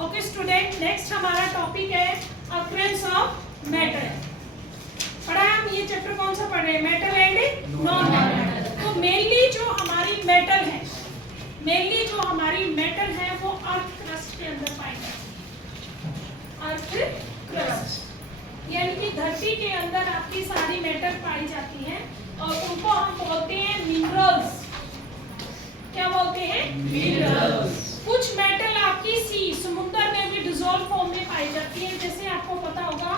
Okay student, next हमारा topic है occurrence of metal. पढ़ा है हम ये चैप्टर कौन सा पढ़ रहे हैं? Metal and non metal. तो मेनली जो हमारी मेटल है वो अर्थ क्रस्ट के अंदर पाई जाती है। अर्थ क्रस्ट यानी कि धरती के अंदर आपकी सारी मेटल पाई जाती हैं और उनको हम बोलते हैं मिनरल्स। क्या बोलते हैं? मिनरल्स। कुछ मेटल आपकी सी समुद्र में भी डिसॉल्व फॉर्म में पाई जाती है। जैसे आपको पता होगा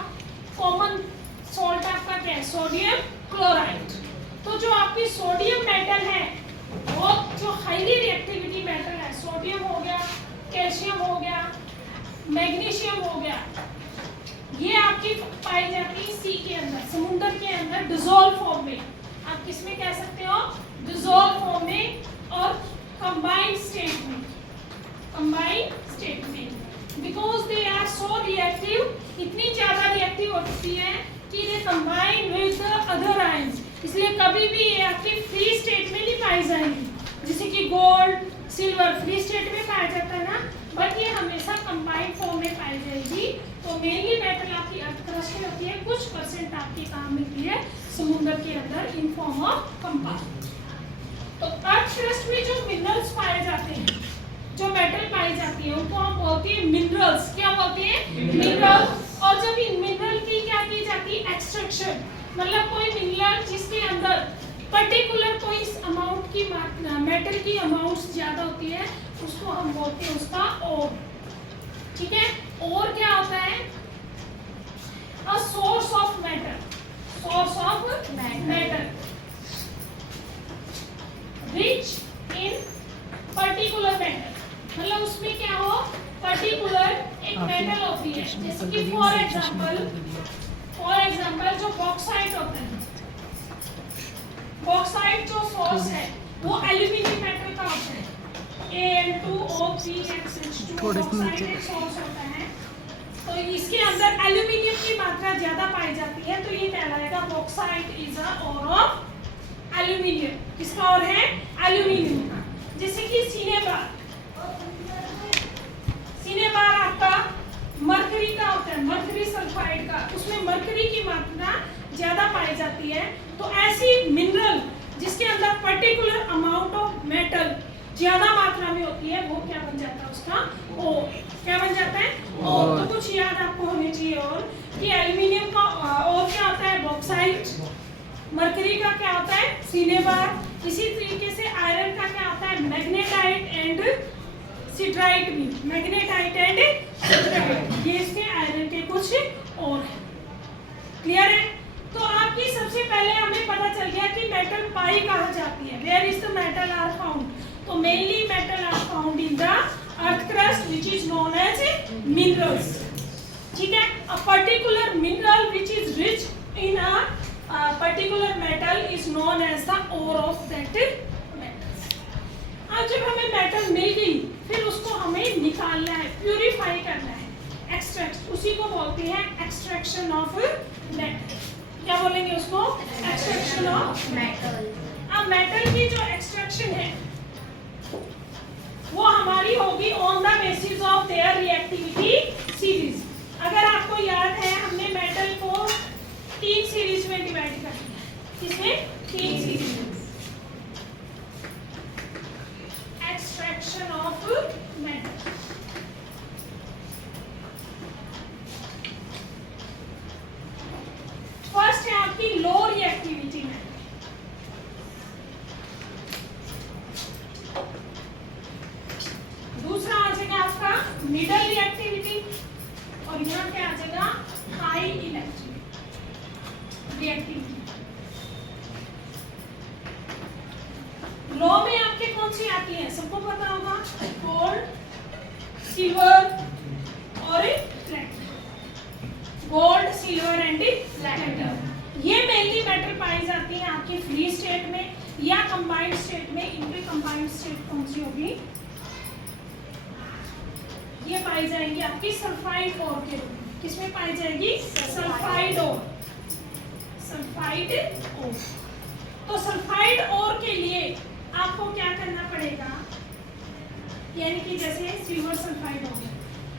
कॉमन सॉल्ट आपका क्या है? Sodium chloride. तो जो आपकी सोडियम मेटल है वो जो हाईली रिएक्टिविटी मेटल है, सोडियम हो गया, कैल्शियम हो गया, मैग्नीशियम हो गया, ये आपकी पाई जाती है सी के अंदर, समुद्र के अंदर डिसॉल्व फॉर्म में। आप किसमें कह सकते हो? डिसॉल्व फॉर्म में और कंबाइंड स्टेट में। Because they are so reactive, इतनी ज्यादा रिएक्टिव होती है कि they combine with other ions, इसलिए कभी भी ये आपकी फ्री स्टेट में नहीं पाई जाएंगी। जैसे कि गोल्ड, सिल्वर फ्री स्टेट में पाया जाता है ना, बट ये हमेशा कंबाइंड फॉर्म में पाई जाएगी। तो मेनली मेटल आपकी अर्थ क्रस्ट में होती है, कुछ परसेंट आपके काम मिलती है समुद्र के अंदर इन फॉर्म ऑफ कंपाउंड। तो अर्थ क्रस्ट में जो मिनरल्स पाए जाते हैं, जो मेटल पाई जाती है, उनको हम बोलते हैं मिनरल्स। क्या बोलते हैं? मिनरल्स। और जब इन मिनरल की क्या की जाती है? एक्सट्रैक्शन, मतलब कोई मिनरल जिसके अंदर पर्टिकुलर कोई अमाउंट की मात्रा मेटल की अमाउंट ज्यादा होती है, उसको हम बोलते हैं उसका ओर। ठीक है? और क्या होता है? A source of metal, rich in particular metal, मतलब उसमें क्या हो? पर्टिकुलर एक मेटल होती है। जैसे कि फॉर एग्जांपल जो बॉक्साइट होता है, बॉक्साइट जो सोर्स है वो एल्यूमिनियम मेटल का होता है। Al2O3SH2 बॉक्साइट एक सोर्स होता है। तो इसके अंदर एल्यूमिनियम की मात्रा ज्यादा पाई जाती है, तो ये कहलाएगा bauxite is a ore of aluminium. किसका ओर है? एल्यूमिनियम का। जैसे कि सिनेबार आपका मरकरी का होता है, मरकरी सल्फाइड का, उसमें मरकरी की मात्रा ज्यादा पाई जाती है। तो ऐसी मिनरल जिसके अंदर पर्टिकुलर अमाउंट ऑफ मेटल ज्यादा मात्रा में होती है, वो क्या बन जाता है? उसका ओ। क्या बन जाता है? ओ। तो कुछ याद आपको होनी चाहिए और कि एल्यूमिनियम का और क्या होता है? बॉक्साइट। मरकरी का क्या होता है? सिनेबार। इसी तरीके से आयरन का क्या होता है? मैग्नेटाइट एंड सिट्राइट भी। मैग्नेटाइट एंड सिट्राइट, ये इसके आयरन के कुछ और है। क्लियर है? तो आपकी सबसे पहले हमें पता चल गया कि मेटल पाई कहाँ जाती है, where is the metal are found. तो mainly metal are found in the earth crust which is known as minerals. ठीक है? A particular mineral which is rich in a particular metal is known as the ore of that metal. अब जब हमें metal मिल गई, फिर उसको हमें निकालना है, प्यूरिफाई करना है, एक्सट्रैक्ट, उसी को बोलते हैं एक्सट्रैक्शन ऑफ मेटल। क्या बोलेंगे उसको? Extraction of metal. अब मेटल की जो एक्सट्रैक्शन है वो हमारी होगी on the basis of their reactivity series. अगर आपको याद है, हमने मेटल को 3 सीरीज में डिवाइड कर दिया। किसमें? 3 सीरीज में। Extraction of metal. फर्स्ट है आपकी लो रिएक्टिविटी में, दूसरा आ जाएगा आपका मिडल रिएक्टिविटी, और यहाँ क्या आ जाएगा? High reactivity. लो में आपके कौन सी आती है? सबको पता होगा, गोल्ड, सिल्वर और platinum. Gold, silver and platinum, ये मेनली मेटल पाई जाती है आपकी फ्री स्टेट में या कंबाइंड स्टेट में। इनकी कंबाइंड स्टेट कौन सी होगी? ये पाई जाएंगी आपकी सल्फाइड ओर के रूप में। किसमें पाई जाएगी? Sulphide ore. तो सल्फाइड ओर के लिए आपको क्या करना पड़ेगा? यानी कि जैसे सिल्वर सल्फाइड हो गया,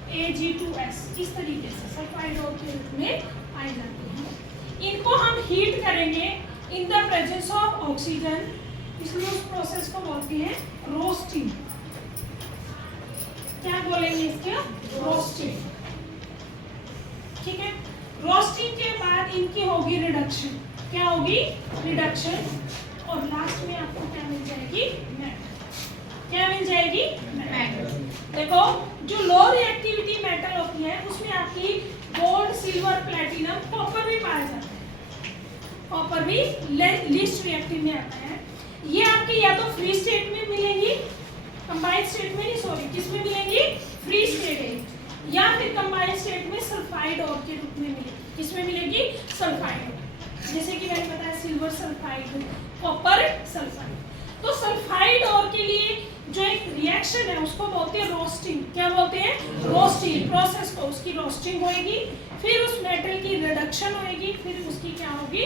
Ag2S, इस तरीके से सल्फाइड और के रूप में पाई जाती है। इनको हम हीट करेंगे in the presence of oxygen, इसलिए उस प्रोसेस को बोलते हैं रोस्टिंग। क्या बोलेंगे इसके? रोस्टिंग। ठीक है, रोस्टिंग के बाद इनकी होगी रिडक्शन। क्या होगी? रिडक्शन। और लास्ट में आपको क्या मिल जाएगी? मेटल। क्या मिल जाएगी? मेटल। देखो, जो लो रिएक्टिविटी मेटल होती है उसमें आपकी गोल्ड, सिल्वर, प्लैटिनम, कॉपर भी पाया जाता है। कॉपर भी लीस्ट रिएक्टिव में आता है। ये आपकी या तो फ्री स्टेट में मिलेंगी, कंबाइंड स्टेट में नहीं, सॉरी, किस में मिलेंगी? फ्री स्टेट है, या फिर कंबाइंड स्टेट में सल्फाइड और के रूप में मिलेगी। किस में मिलेगी? सल्फाइड। जैसे कि मैंने बताया सिल्वर सल्फाइड, कॉपर सल्फाइड। तो सल्फाइड और के लिए जो एक रिएक्शन है उसको बोलते हैं रोस्टिंग। क्या बोलते हैं? रोस्टिंग। प्रोसेस को उसकी रोस्टिंग होएगी, फिर उस मेटल की रिडक्शन होएगी, फिर उसकी क्या होगी?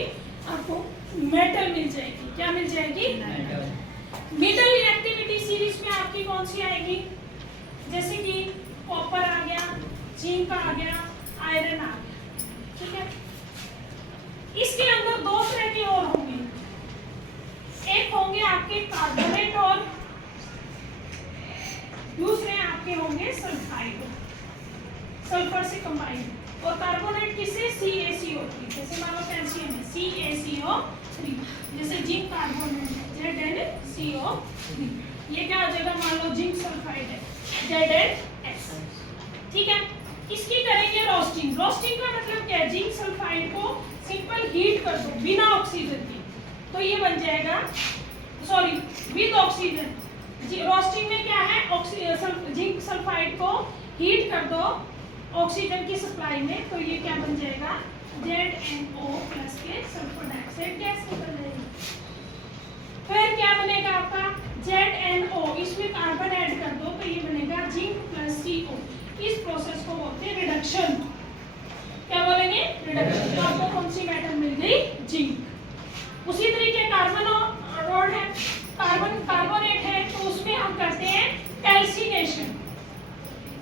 आपको मेटल मिल जाएगी। क्या मिल जाएगी? मिडल रिएक्टिविटी सीरीज में आपकी कौन सी आएगी? जैसे कि कॉपर आ गया, जिंक आ गया, आयरन आ गया। ठीक है, इसके अंदर दो तरह के और होंगे। एक होंगे आपके कार्बोनेट और दूसरे आपके होंगे सल्फाइड, सल्फर से कंबाइंड। और कार्बोनेट किससे? CaCO3। जैसे मान लो कैल्शियम है, CaCO3। जैसे जिंक कार्बोनेट है, ZnCO3। ये क्या हो जाएगा? मान लो जिंक सल्फाइड है, ZnS। ठीक है, इसकी करेंगे रोस्टिंग। रोस्टिंग का मतलब क्या है? जिंक सल्फाइड को सिंपल हीट कर दो बिना ऑक्सीजन के, तो ये बन जाएगा, सॉरी, विद ऑक्सीजन। रोस्टिंग में क्या है? जिंक सल्फाइड को हीट कर दो ऑक्सीजन की सप्लाई में, तो ये क्या बन जाएगा? ZnO प्लस के सल्फर डाइऑक्साइड गैस निकल जाएगी। फिर क्या बनेगा आपका? ZnO, इसमें कार्बन ऐड कर दो तो ये बनेगा जिंक प्लस CO। इस प्रोसेस को बोलते हैं रिडक्शन। क्या बोलेंगे? रिडक्शन। तो आपको कौन सी मेटल मिल गई? जिंक। उसी तरीके कार्बन रॉड है, कार्बोनेट है, तो उसमें हम करते हैं कैल्सिनेशन।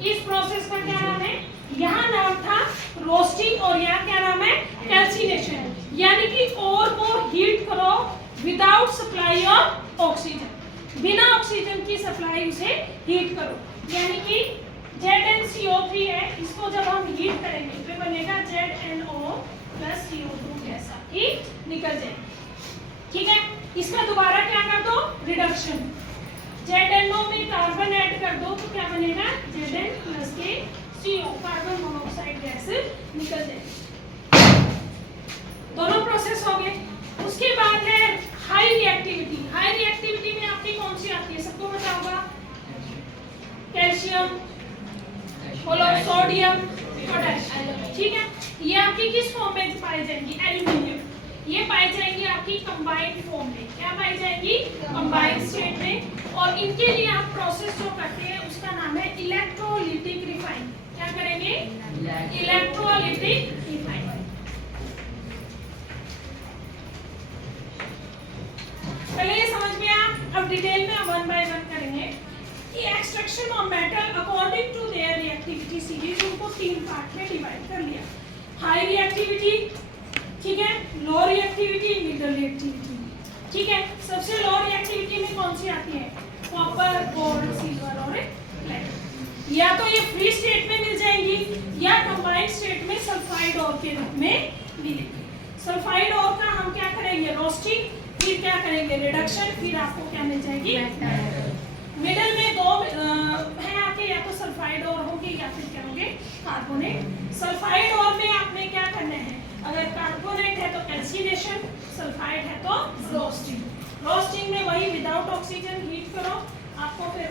इस प्रोसेस का क्या नाम है? यहाँ नाम था रोस्टिंग और यहाँ क्या नाम है? कैल्सिनेशन। यानी कि ओर को हीट करो विदाउट सप्लाई ऑफ ऑक्सीजन, बिना ऑक्सीजन की सप्लाई उसे हीट करो। यानी कि ZnCO3 है, इसको जब हम हीट करेंगे तो बनेगा ZnO प्लस CO2 गैस आपकी निकल जाएगी। ठीक है, इसका दोबारा क्या कर दो? रिडक्शन। ZnO में कार्बन ऐड कर दो तो क्या बनेगा? Zn प्लस के CO, कार्बन मोनोऑक्साइड गैस निकल जाएगी। दोनों प्रोसेस हो गए। उसके बाद है हाई रिएक्टिविटी। हाई रिएक्टिविटी में आपकी कौन सी आती है? सबको पता होगा, कैल्शियम, सोडियम, पोटेशियम। ठीक है, ये आपकी किस फॉर्म में पाई जाएंगी? एल्यूमिनियम। ये पाई जाएंगी आपकी कंबाइंड फॉर्म में। क्या पाई जाएंगी? कंबाइंड स्टेट में। और इनके लिए आप प्रोसेस जो करते हैं उसका नाम है इलेक्ट्रोलिटिक रिफाइनिंग। क्या करेंगे? Electrolytic refining. पहले ये समझ में आ, अब डिटेल में वन बाय वन करेंगे कि extraction of metal according to their reactivity series, उनको तीन पार्ट में डिवाइड कर लिया। हाई रिएक्टिविटी, ठीक है, लो रिएक्टिविटी, मिडल रिएक्टिविटी। ठीक है, सबसे लो रिएक्टिविटी में कौन सी आती है? कॉपर, गोल्ड, सिल्वर और प्लैटिनम। या तो ये फ्री स्टेट में मिल जाएंगी या कंबाइंड स्टेट में सल्फाइड और के रूप में मिलेगी। सल्फाइड और का हम क्या करेंगे? रोस्टिंग, फिर क्या करेंगे? रिडक्शन, फिर आपको क्या मिल जाएगी? मिडल में दो है आपके, या तो सल्फाइड और होगी या फिर क्या होंगे? कार्बोनेट। सल्फाइड और में आपने क्या करना है? अगर कार्बोनेट है तो कैल्सिनेशन, सल्फाइड है तो रोस्टिंग। रोस्टिंग में वही विदाउट ऑक्सीजन हीट करो, आपको फिर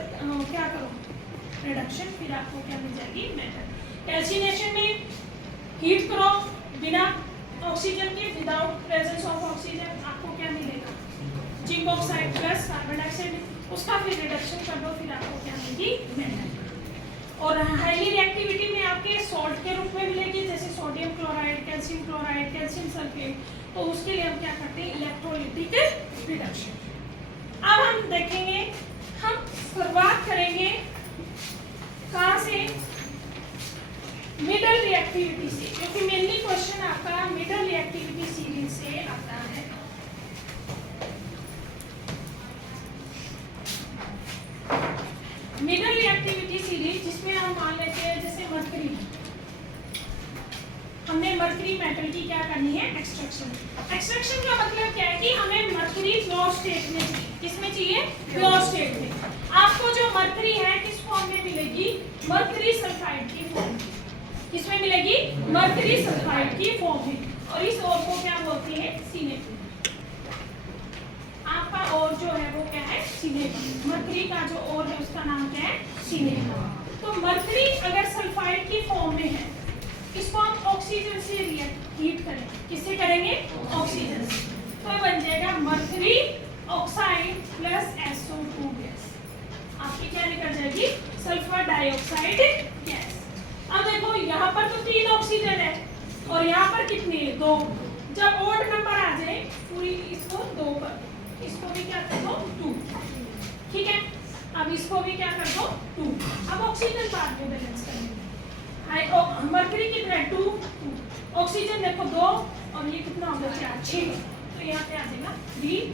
क्या करो? रिडक्शन, फिर आपको क्या मिल जाएगी? मेटल। कैल्सिनेशन में हीट करो बिना ऑक्सीजन के, विदाउट प्रेजेंस ऑफ ऑक्सीजन, आपको क्या मिलेगा? Zinc oxide plus carbon dioxide, उसका फिर रिडक्शन कर दो, फिर आपको क्या मिलेगी? मेटल। और हाईली रिएक्टिविटी में आपके सॉल्ट के रूप में मिलेगी, जैसे sodium chloride, calcium chloride, calcium sulphate. तो उसके लिए हम क्या करते हैं? Electrolytic reduction. अब हम देखेंगे, हम शुरुआत करेंगे कहाँ से? रिएक्टिविटी से, क्योंकि मेनली क्वेश्चन आपका मिडल रिएक्टिविटी सीरीज से आता है। मिडल रिएक्टिविटी सीरीज जिसमें हम मान लेते हैं जैसे मरकरी, हमने मरकरी मेटल की क्या करनी है, एक्सट्रैक्शन। एक्सट्रैक्शन का मतलब क्या है कि हमें मरकरी प्योर स्टेट में चाहिए। किसमें चाहिए? प्योर स्टेट में। आपको जो मरकरी है किस फॉर्म में मिलेगी? मरकरी सल्फाइड की फॉर्म में। किसमें मिलेगी? मरकरी सल्फाइड की फॉर्म में। और इस ओर को क्या बोलते हैं? सिनेट। आपका और जो है वो क्या है? सिनेट। मरकरी का जो और है उसका नाम क्या है? सिनेट। तो मरकरी अगर सल्फाइड की फॉर्म में है, इसको हम ऑक्सीजन से हीट करें। किससे करेंगे? ऑक्सीजन से। तो बन जाएगा mercury oxide plus SO2 gas. आपकी क्या निकल जाएगी? Sulphur dioxide gas. अब देखो यहाँ पर तो 3 ऑक्सीजन है और यहाँ पर कितनी है? 2। जब ओड नंबर आ जाए पूरी इसको 2 कर, इसको भी क्या कर दो? 2। ठीक है, अब इसको भी क्या कर दो? 2। अब ऑक्सीजन बाद में बैलेंस करेंगे। मरकरी कितना है? 2। ऑक्सीजन देखो 2 और ये कितना हो गया? 6। तो यहाँ पे आ जाएगा 3।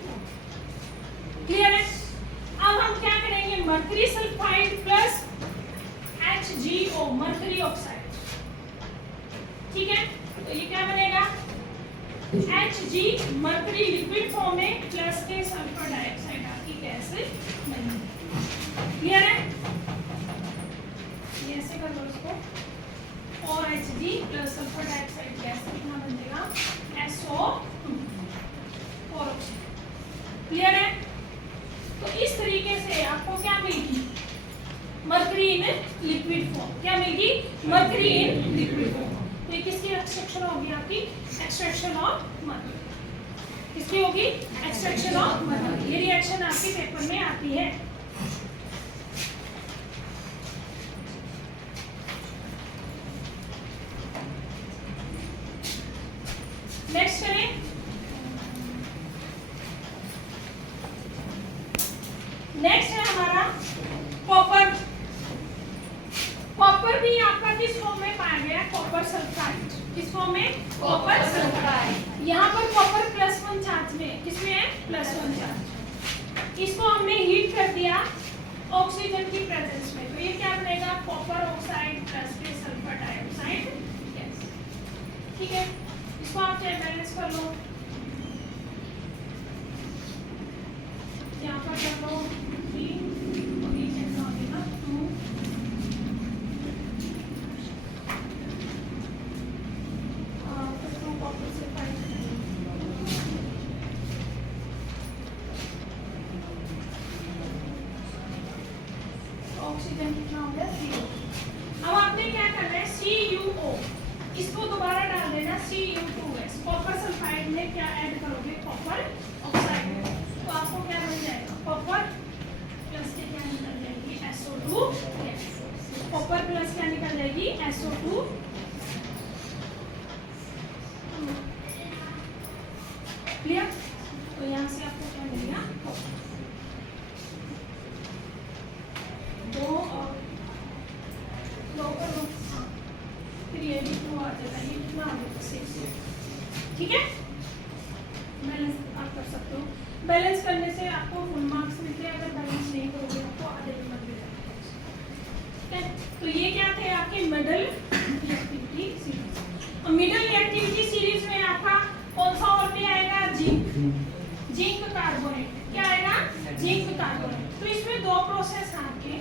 क्लियर है? अब हम क्या करेंगे? Mercury sulphide plus HgO, mercury oxide. ठीक है, तो ये क्या बनेगा? Hg मरकरी लिक्विड फॉर्म में प्लस के सल्फर डाइऑक्साइड आपकी गैस बनेगी। क्लियर है? ये ऐसे कर लो इसको, और Hg plus sulphur dioxide gas कितना बन जाएगा? SO2। क्लियर है? तो इस तरीके से आपको क्या मिलेगी? Mercury in liquid form. क्या मिलेगी? Mercury in liquid form. तो ये किसकी एक्सट्रैक्शन होगी? आपकी एक्सट्रैक्शन ऑफ मरकरी। किसकी होगी? Extraction of mercury. ये रिएक्शन आपके पेपर में आती है। नेक्स्ट करें। नेक्स्ट है हमारा कॉपर। कॉपर भी आपका किस फॉर्म में पाया गया? Copper sulphide. किस फॉर्म में? Copper sulphide. यहाँ पर कॉपर +1 चार्ज में, किसमें है? +1 चार्ज। इसको हमने हीट कर दिया ऑक्सीजन की प्रेजेंस में, तो ये क्या बनेगा? कॉपर ऑक्साइड प्लस के सल्फर डाइऑक्साइड गैस। ठीक है, इसको आप क्या बैलेंस कर लो, यहाँ पर कर लो 3 और ये कितना हो जाएगा? 2। तो 2 कॉपर से 5 ऑक्सीजन कितना हो गया? 0। अब आपने क्या करना है? CuO, इसको दोबारा डाल देना Cu2s। कॉपर सल्फाइड में क्या ऐड करोगे? Copper oxide. तो आपको क्या बन जाएगा? कॉपर प्लस के क्या निकल जाएगी? SO2 gas. कॉपर प्लस क्या निकल जाएगी? SO2। क्लियर? तो यहाँ से आपको क्या मिलेगा? 2 और 2 पर 2। फिर ये भी 2 आ जाएगा। ये कितना आ जाएगा? 6। ठीक है, बैलेंस आप कर सकते हो। बैलेंस करने से आपको फुल मार्क्स मिलते हैं। अगर बैलेंस नहीं करोगे आपको आधे नंबर मिल जाएंगे। ठीक है, तो ये क्या थे आपके मिडल रिएक्टिविटी सीरीज। और मिडल रिएक्टिविटी सीरीज में आपका कौन सा और भी आएगा? जिंक। Zinc carbonate. क्या आएगा? Zinc carbonate. तो इसमें 2 प्रोसेस हैं आपके।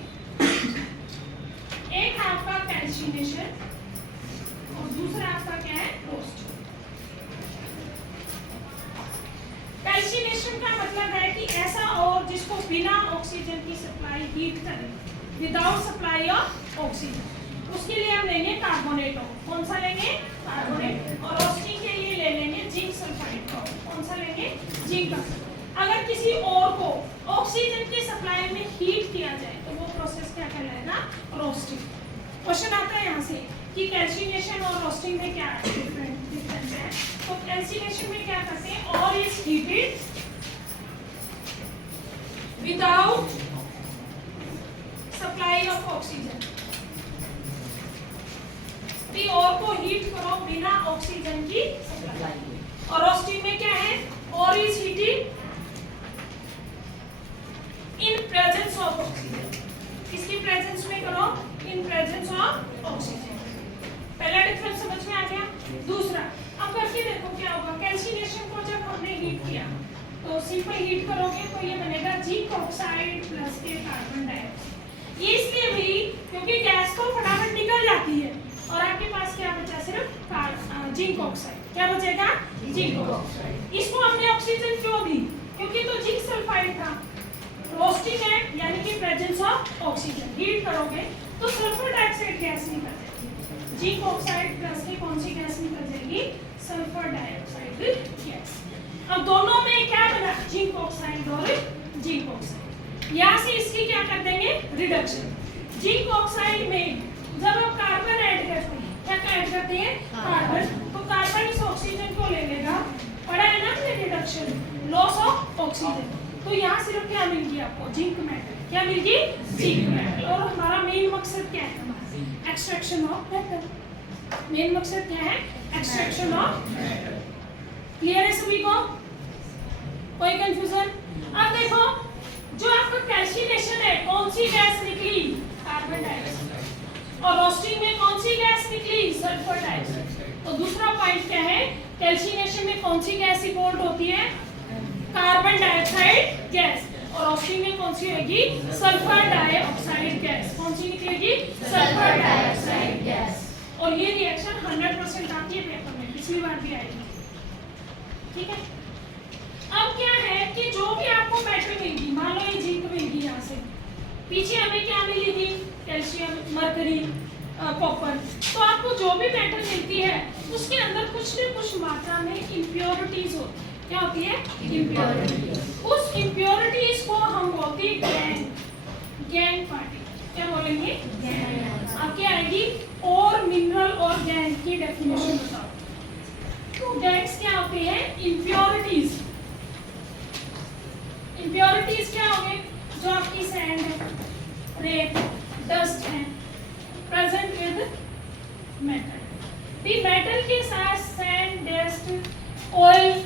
एक है आपका कैल्सिनेशन और दूसरा आपका क्या है? रोस्ट। कैल्सिनेशन का मतलब है कि ऐसा और जिसको बिना ऑक्सीजन की सप्लाई हीट करें, विदाउट सप्लाई ऑफ ऑक्सीजन, उसके लिए हम लेंगे कार्बोनेट। कौन सा लेंगे? कार्बोनेट। और रोस्टिंग के लिए ले लेंगे जिंक सल्फाइड। कौन सा लेंगे? जिंक। अगर किसी और को ऑक्सीजन की सप्लाई में हीट किया जाए तो वो प्रोसेस क्या कहलाएगा? रोस्टिंग। क्वेश्चन आता है यहाँ से कि कैल्सिनेशन और रोस्टिंग में क्या डिफरेंस है। तो कैल्सिनेशन में क्या करते हैं? और is heated without supply of oxygen. और और को हीट करो बिना ऑक्सीजन की सप्लाई। और रोस्टिंग में क्या है, और is heating in presence of oxygen. किसकी प्रेजेंस में करो, इन प्रेजेंस ऑफ ऑक्सीजन। पहला डिफरेंस समझ में आ गया। दूसरा अब करके देखो क्या होगा। कैल्सिनेशन को जब हमने हीट किया तो सिंपल हीट करोगे तो ये बनेगा जिंक ऑक्साइड प्लस के कार्बन डाइऑक्साइड। ये इसलिए भी क्योंकि गैस तो फटाफट निकल जाती है और आपके पास क्या बचा, सिर्फ जिंक ऑक्साइड। क्या बचेगा, जिंक ऑक्साइड। इसको हमने ऑक्सीजन क्यों दी, क्योंकि तो जिंक सल्फाइड था। रोस्टिंग है यानी कि प्रेजेंस ऑफ ऑक्सीजन। हीट करोगे तो सल्फर डाइऑक्साइड गैस निकल जाएगी, जिंक ऑक्साइड प्लस की कौन सी गैस निकल जाएगी, सल्फर डाइऑक्साइड गैस। अब दोनों में क्या बना, जिंक ऑक्साइड और जिंक ऑक्साइड। यहाँ से इसकी क्या कर देंगे, रिडक्शन। जिंक ऑक्साइड में जब आप कार्बन ऐड करते हैं, क्या ऐड करते हैं, कार्बन, तो कार्बन इस ऑक्सीजन को ले लेगा। पढ़ा है ना हमने रिडक्शन, लॉस ऑफ ऑक्सीजन। तो यहाँ सिर्फ क्या मिल गया आपको, जिंक मेटल। क्या मिल गई, जिंक मेटल। और हमारा मेन मकसद क्या है, हमारा एक्सट्रैक्शन ऑफ मेटल। मेन मकसद क्या है, एक्सट्रैक्शन ऑफ मेटल। क्लियर है सभी को, कोई कंफ्यूजन? अब देखो जो आपका कैल्सिनेशन है, कौन सी गैस निकली, कार्बन डाइऑक्साइड। और रोस्टिंग में कौन सी गैस निकली, सल्फर डाइऑक्साइड। तो दूसरा पॉइंट क्या है, कैल्सिनेशन में कौन सी गैस इवोल्व होती है, कार्बन डाइऑक्साइड गैस। और रोस्टिंग में कौन सी होगी, सल्फर डाइऑक्साइड गैस। कौन सी निकलेगी, सल्फर डाइऑक्साइड गैस। और ये रिएक्शन 100% आती है पेपर में, पिछली बार भी आएगी। ठीक है। अब क्या है कि जो भी आपको मेटल मिलेगी, मान लो ये जिंक मिलेगी, यहाँ से पीछे हमें क्या मिलेगी, कैल्शियम, मरकरी, कॉपर। तो आपको जो भी मेटल मिलती है उसके अंदर कुछ न कुछ मात्रा में इम्प्योरिटीज होती है। क्या होती है, इम्प्योरिटीज। उस इम्प्योरिटीज को हम बोलते हैं गैंग, गैंग पार्टिकल। क्या बोलेंगे, गैंग। अब क्या आएगी, और मिनरल और गैंग की डेफिनेशन बताओ। तो गैंग्स क्या होते हैं, इम्प्योरिटीज। इम्प्योरिटीज क्या होंगे, जो आपकी सैंड है, रेत, डस्ट है, प्रेजेंट विद मेटल। भी मेटल के साथ सैंड, डस्ट, ऑयल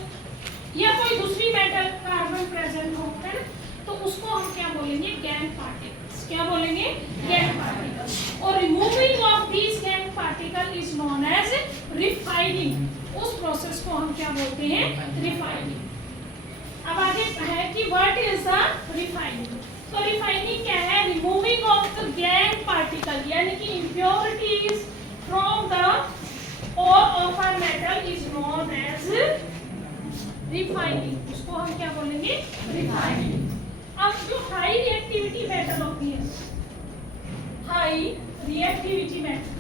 या कोई दूसरी मेटल, कार्बन प्रेजेंट हो, है ना, तो उसको हम क्या बोलेंगे, गैंग पार्टिकल्स। क्या बोलेंगे, गैंग पार्टिकल्स। और removing of these gangue particle is known as refining. उस प्रोसेस को हम क्या बोलते हैं, रिफाइनिंग। अब आगे है कि व्हाट इज द रिफाइनिंग। तो रिफाइनिंग क्या है, removing of the gangue particle यानी कि impurities from the ore of a metal is known as refining. उसको हम क्या बोलेंगे, रिफाइनिंग। अब जो हाई रिएक्टिविटी मेटल होती है, हाई रिएक्टिविटी मेटल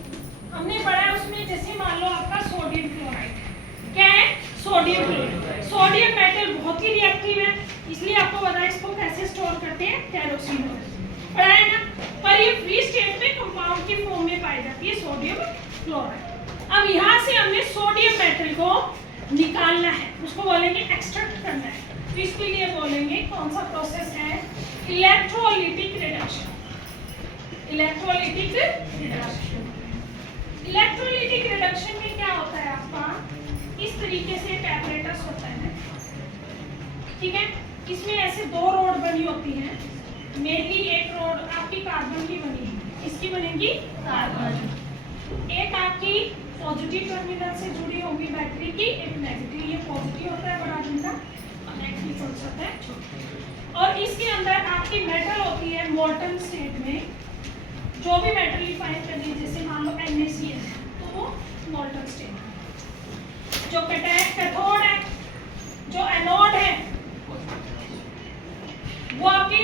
हमने पढ़ा, उसमें जैसे मान लो आपका सोडियम क्लोराइड। क्या है, सोडियम क्लोराइड। सोडियम मेटल बहुत ही रिएक्टिव है, इसलिए आपको बताया इसको कैसे स्टोर करते हैं, केरोसिन में पढ़ा है ना। पर ये फ्री स्टेट में कंपाउंड की फॉर्म में पाई जाती है सोडियम क्लोराइड। अब यहाँ से हमने सोडियम मेटल को निकालना है, उसको बोलेंगे एक्सट्रैक्ट करना है। तो इसके लिए बोलेंगे कौन सा प्रोसेस है, electrolytic reduction. Electrolytic reduction. Electrolytic reduction में क्या होता है आपका, इस तरीके से एक apparatus होता है, ठीक है। इसमें ऐसे दो रोड बनी होती हैं। मेनली एक रोड आपकी कार्बन की बनी है, इसकी बनेगी कार्बन। एक आपकी पॉजिटिव टर्मिनल से जुड़ी होगी बैटरी की, एक नेगेटिव। ये पॉजिटिव होता है बड़ा डंडा और नेगेटिव होता है। और इसके अंदर आपकी मेटल होती है मोल्टन स्टेट में। जो भी मेटल रिफाइन करनी है, जैसे मान लो NaCl, तो वो मोल्टन स्टेट। जो कैथोड है, जो एनोड है, वो आपकी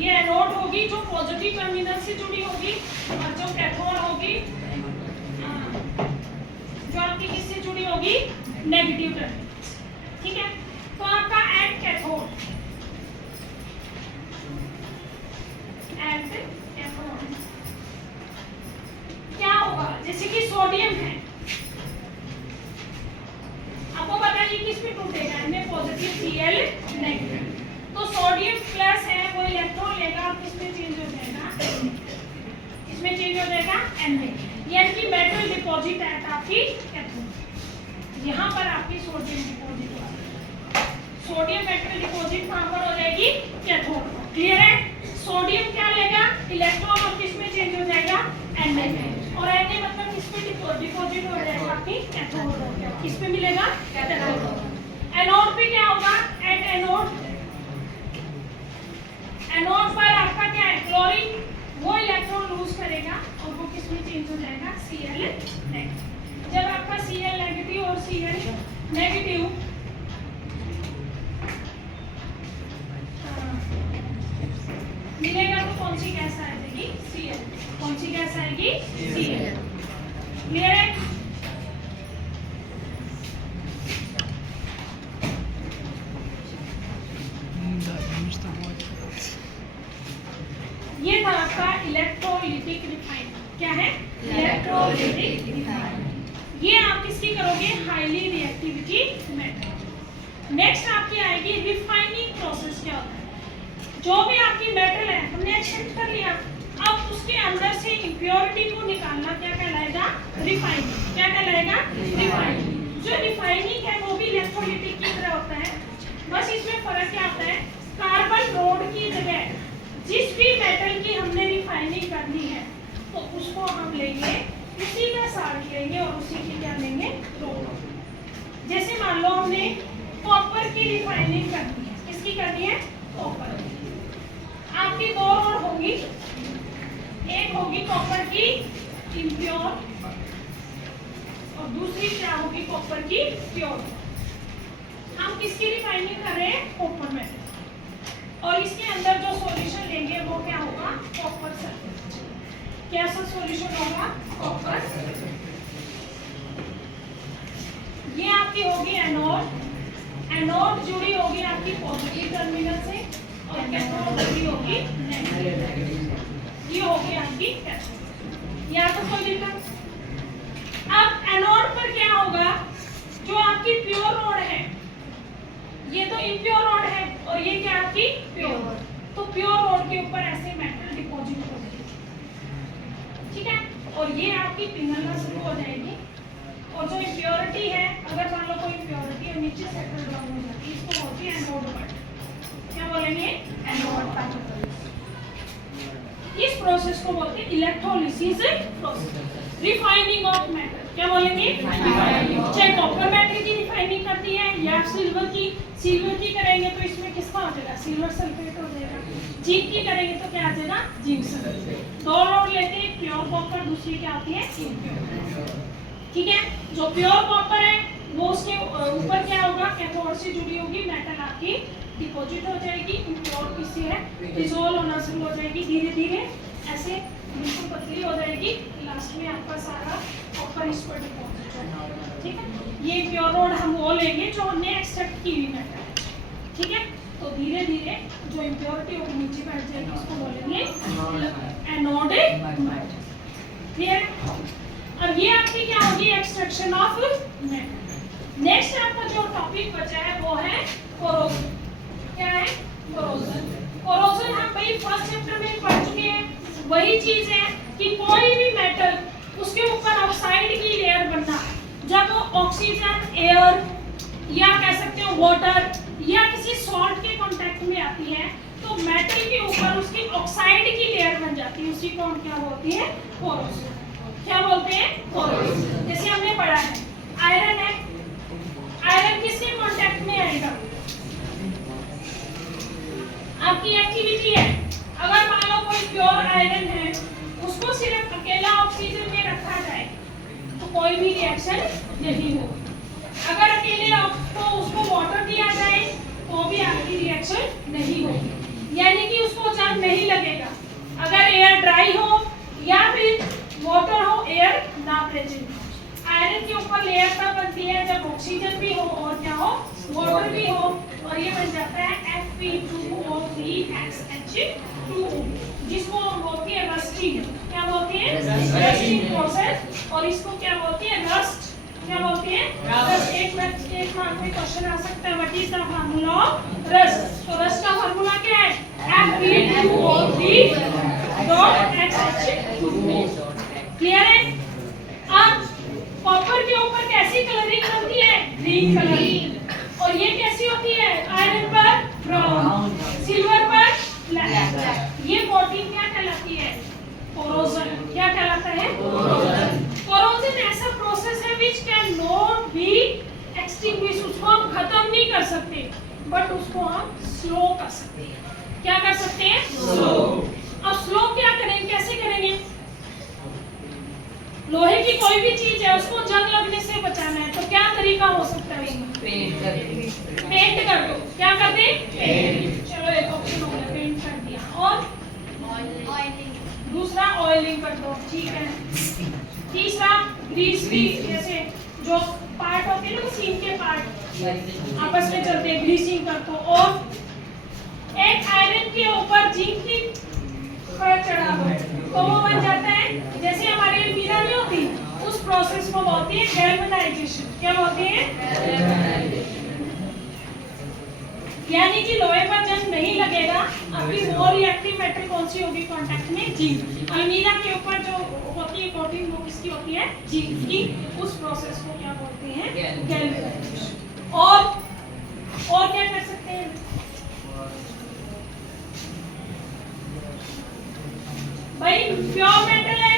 ये एनोड होगी जो पॉजिटिव टर्मिनल से जुड़ी होगी, और जो कैथोड होगी जो आपकी किससे जुड़ी होगी, नेगेटिव टर्मिनल। ठीक है। तो आपका एट कैथोड, क्या होगा, जैसे कि सोडियम है, आपको पता है ये किस पे टूटेगा, इनमें पॉजिटिव Cl नेगेटिव। तो सोडियम प्लस है वो इलेक्ट्रॉन लेगा, किस पे चेंज हो जाएगा, इसमें चेंज हो जाएगा N में। यानी कि मेटल डिपॉजिट एट आपकी कैथोड। यहाँ पर आपकी सोडियम डिपॉजिट होगी। सोडियम मेटल डिपॉजिट कहाँ पर हो जाएगी? कैथोड। क्लियर है? सोडियम क्या लेगा? इलेक्ट्रॉन और किस में चेंज हो जाएगा? Na में। और Na मतलब किस पे डिपॉजिट हो जाएगा? आपकी कैथोड। किस पे मिलेगा? कैथोड। एनोड पे क्या होगा? एट एनोड, एनोड पर आपका क्या है? क्लोरीन, वो इलेक्ट्रॉन लूज करेगा और वो किस में चेंज हो जाएगा? Cl negative. जब आपका Cl नेगेटिव और Cl नेगेटिव मिलेगा तो कौन सी गैस आएगी? Cl। कौन सी गैस आएगी? Cl। क्लियर है? ये था आपका इलेक्ट्रोलिटिक रिफाइन। क्या है? Electrolytic refine. ये आप किसकी करोगे? Highly reactivity metal. नेक्स्ट आपकी आएगी रिफाइनिंग प्रोसेस। क्या होता है? जो भी आपकी मेटल है हमने एक्सट्रैक्ट कर लिया, अब उसके अंदर से इंप्योरिटी को निकालना क्या कहलाएगा? रिफाइनिंग। क्या कहलाएगा? रिफाइनिंग। जो रिफाइनिंग है वो भी इलेक्ट्रोलिटिक की तरह होता है, बस इसमें फर्क क्या होता है? कार्बन रोड की जगह जिस भी मेटल की हमने रिफाइनिंग करनी है तो उसको हम लेंगे, उसी का साल्ट लेंगे और उसी की क्या लेंगे? रोड। जैसे मान लो हमने कॉपर की रिफाइनिंग करनी है। किसकी करनी है? कॉपर की। आपकी दो रोड होगी, एक होगी कॉपर की इम्प्योर और दूसरी क्या होगी? कॉपर की प्योर। हम किसकी रिफाइनिंग कर रहे हैं? Copper metal. और इसके अंदर जो सॉल्यूशन लेंगे वो क्या होगा? Copper sulphate. कैसा सॉल्यूशन होगा? Copper sulphate. ये आपकी होगी एनोड। एनोड जुड़ी होगी आपकी पॉजिटिव टर्मिनल से और कैथोड जुड़ी होगी नेगेटिव। ये होगी आपकी कैथोड। या तो कोई दिक्कत? अब एनोड पर क्या होगा? जो आपकी प्योर रोड है, ये तो इम्प्योर रोड है और ये क्या आपकी? प्योर। तो प्योर रोड के ऊपर ऐसे मेटल डिपॉजिट हो जाएगी। ठीक है? और ये आपकी पिघलना शुरू हो जाएगी। और जो इम्प्योरिटी है, अगर मान लो कोई इम्प्योरिटी है नीचे सेटल डाउन हो जाती है, इसको बोलते हैं एनोड पार्टिकल। क्या बोलेंगे? Anode particle. इस प्रोसेस को बोलते हैं electrolysis process, refining of metal. क्या बोलेंगे? चाहे कॉपर मेटल की रिफाइनिंग करती है या सिल्वर की। सिल्वर की करेंगे तो इसमें किसका हो जाएगा? सिल्वर सल्फेट हो जाएगा। जिंक की करेंगे तो क्या आ जाएगा? Zinc sulphate. दो रोड लेते हैं, प्योर कॉपर, दूसरी क्या आती है? इम्प्योर। ठीक है? जो प्योर कॉपर है वो उसके ऊपर क्या होगा? कैथोड से जुड़ी होगी मेटल आपकी डिपॉजिट हो जाएगी। इम्प्योर किससे है? डिसॉल्व होना शुरू हो जाएगी धीरे धीरे, ऐसे बिल्कुल पतली हो जाएगी। लास्ट में आपका सारा कॉपर इस पर डिपॉजिट होगा। ठीक है? ये प्योर रोड हम वो लेंगे जो हमने एक्सट्रैक्ट की हुई मेटल है। ठीक है? तो धीरे धीरे जो इम्प्योरिटी होगी नीचे बैठ जाएगी, उसको बोलेंगे एनोड मेटल। क्लियर? अब ये आपकी क्या होगी? Extraction of metal. नेक्स्ट आपका जो टॉपिक बचा है वो है कोरोजन। क्या है? कोरोजन। कोरोजन हम भाई फर्स्ट चैप्टर में पढ़ चुके हैं। वही चीज है कि कोई भी मेटल उसके ऊपर ऑक्साइड की लेयर बनना, जब वो ऑक्सीजन, एयर या कह सकते हो वाटर या किसी सॉल्ट के कांटेक्ट में आती है तो मेटल के ऊपर उसकी ऑक्साइड की लेयर बन जाती है। उसी को हम क्या बोलते हैं? कोरोजन। क्या बोलते हैं? कोरोजन। जैसे हमने पढ़ा है आयरन है, आयरन किसके कांटेक्ट में आएगा? आपकी एक्टिविटी है। अगर मान लो कोई प्योर आयरन है, उसको सिर्फ अकेला ऑक्सीजन में रखा जाए तो कोई भी रिएक्शन नहीं होगी। अगर अकेले तो उसको वाटर दिया जाए तो भी आपकी रिएक्शन नहीं होगी, यानी कि उसको जंग नहीं लगेगा। अगर एयर ड्राई हो या फिर वाटर हो, एयर ना प्रेजेंट हो। आयरन के ऊपर लेयर तब बनती है जब ऑक्सीजन भी हो और क्या हो? वाटर भी हो, और ये बन जाता है Fe2O3HH2O, जिसको हम बोलते हैं रस्टिंग। क्या बोलते हैं? Rusting process. और इसको क्या बोलते हैं? रस्ट। क्या बोलते हैं? रस्ट। एक मार्क में क्वेश्चन आ सकता है, what is the formula of rust? तो रस्ट का फार्मूला क्या है? Fe2O3HH2O। क्लियर है? कैसी कलरिंग होती है? Green colouring. और ये कैसी होती है? आयरन पर ब्राउन, सिल्वर पर ब्लैक। ये कोटिंग क्या कहलाती है? कोरोजन। क्या कहलाता है? कोरोजन ऐसा प्रोसेस है which can not be extinguished। उसको हम खत्म नहीं कर सकते, बट उसको हम स्लो कर सकते हैं। क्या कर सकते हैं? स्लो। अब स्लो क्या करेंगे, कैसे करेंगे? लोहे की कोई भी चीज है उसको जंग लगने से बचाना है, तो क्या तरीका हो सकता है? पेंट कर दो। क्या कर दे? पेंट। चलो एक ऑप्शन हो गया, पेंट कर दिया। और दूसरा ऑयलिंग कर दो, ठीक है। तीसरा ग्रीस भी, जैसे जो पार्ट होते हैं ना मशीन के पार्ट आपस में चलते हैं, ग्रीसिंग कर दो। और एक आयरन के ऊपर जिंक की परत चढ़ा दो, तो वो बन जाता है जैसे हमारी अलमीरा नहीं होती, उस प्रोसेस को बोलते हैं गैल्वेनाइजेशन। क्या बोलते हैं? यानी कि लोहे पर जंग नहीं लगेगा। आपकी वो रिएक्टिव मेटल कौन सी होगी कांटेक्ट में? जिंक। अलमीरा के ऊपर जो होती है कोटिंग वो किसकी होती है? जिंक की। उस प्रोसेस को क्या बोलते हैं? गैल्वेनाइजेशन। और क्या कर सकते हैं? भाई प्योर मेटल है,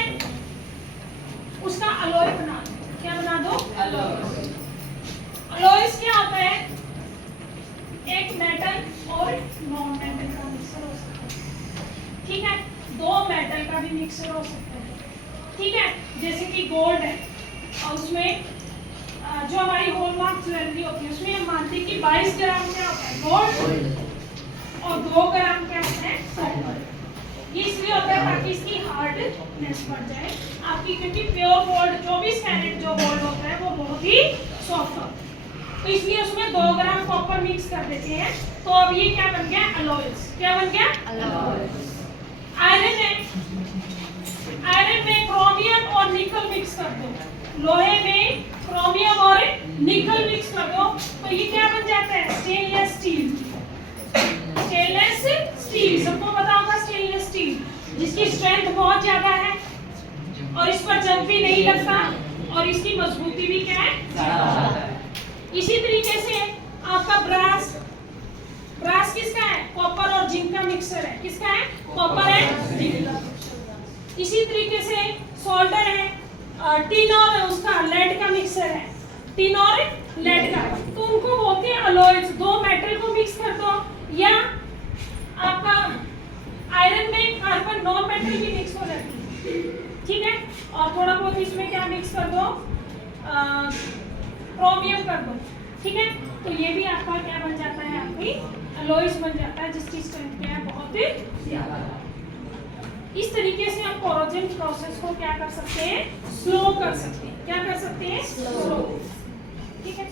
उसका अलॉय बना दो। क्या बना दो? अलॉय। अलॉयस क्या होता है? एक मेटल और नॉन मेटल का मिक्सर हो सकता है, ठीक है। दो मेटल का भी मिक्सर हो सकता है, ठीक है। जैसे कि गोल्ड है और उसमें जो हमारी हॉलमार्क ज्वेलरी होती है उसमें हम मानते हैं कि 22 ग्राम क्या होता है? गोल्ड। और 2 ग्राम क्या होता है? सिल्वर। ये इसलिए होता है ताकि इसकी हार्डनेस बढ़ जाए आपकी, क्योंकि प्योर गोल्ड 24 कैरेट जो गोल्ड होता है वो बहुत ही सॉफ्ट होता है, तो इसलिए उसमें 2 ग्राम कॉपर मिक्स कर देते हैं। तो अब ये क्या बन गया? अलॉयस। क्या बन गया? अलॉयस। आयरन है, आयरन में क्रोमियम और निकल मिक्स कर दो, लोहे में क्रोमियम और निकल मिक्स कर दो, तो ये क्या बन जाता है? Stainless steel. स्टेनलेस स्टील सबको पता होगा, स्टेनलेस स्टील जिसकी स्ट्रेंथ बहुत ज्यादा है और इस पर जंग भी नहीं लगता और इसकी मजबूती भी क्या है? इसी तरीके से आपका ब्रास, ब्रास किसका है? कॉपर और जिंक का मिक्सर है। किसका है? कॉपर है, जिंक का। इसी तरीके से सोल्डर है, टिन और उसका लेड का मिक्सर है, टिन और लेड का, तो उनको बोलते हैं अलॉयज। दो मेटल को मिक्स कर दो, या आपका आयरन में कार्बन नॉन मेटल भी मिक्स हो जाती है, ठीक है। और थोड़ा बहुत इसमें क्या मिक्स कर दो? क्रोमियम कर दो, ठीक है। तो ये भी आपका क्या बन जाता है? आपकी अलॉयज बन जाता है जिसकी स्ट्रेंथ क्या है? बहुत ही ज्यादा। इस तरीके से हम कोरोजन प्रोसेस को क्या कर सकते हैं? स्लो कर सकते हैं। क्या कर सकते हैं? स्लो, ठीक है।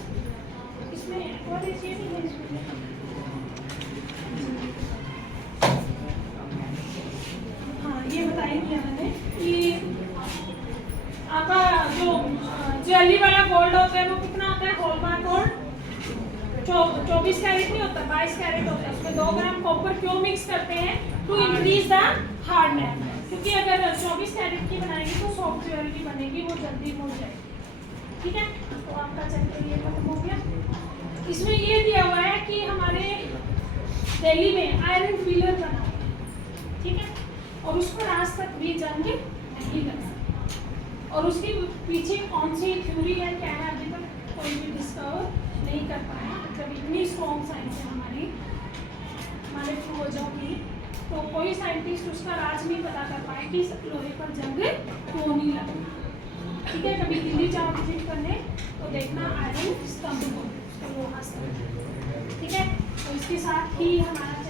इसमें और देखिए हाँ, ये बताया दिया मैंने कि आपका जो ज्वेलरी वाला गोल्ड होता है वो कितना होता है? हॉलमार्क गोल्ड 24 कैरेट नहीं होता, 22 कैरेट होता है। उसमें 2 ग्राम कॉपर क्यों मिक्स करते हैं? टू इंक्रीज द हार्डनेस, क्योंकि अगर 24 कैरेट की बनाएंगे तो सॉफ्ट ज्वेलरी बनेगी, वो जल्दी मुड़ जाएगी, ठीक है। तो आपका चैप्टर ये खत्म हो गया। इसमें ये दिया हुआ है कि हमारे दिल्ली में आयरन व्हीलर बना हुआ है, ठीक है, और उस पर आज तक भी जंग नहीं लगा, और उसके पीछे कौन सी थ्योरी है, क्या है, अभी तक कोई भी डिस्कवर नहीं कर पाया। मतलब इतनी स्ट्रॉन्ग साइंस है हमारे पूर्वजों की, तो कोई साइंटिस्ट उसका राज नहीं पता कर पाए कि लोहे पर जंग क्यों नहीं लगा, ठीक है। कभी दिल्ली जाओ विजिट करने तो देखना आयरन स्तंभ को, लोहा स्तंभ, ठीक है। तो इसके साथ ही हमारा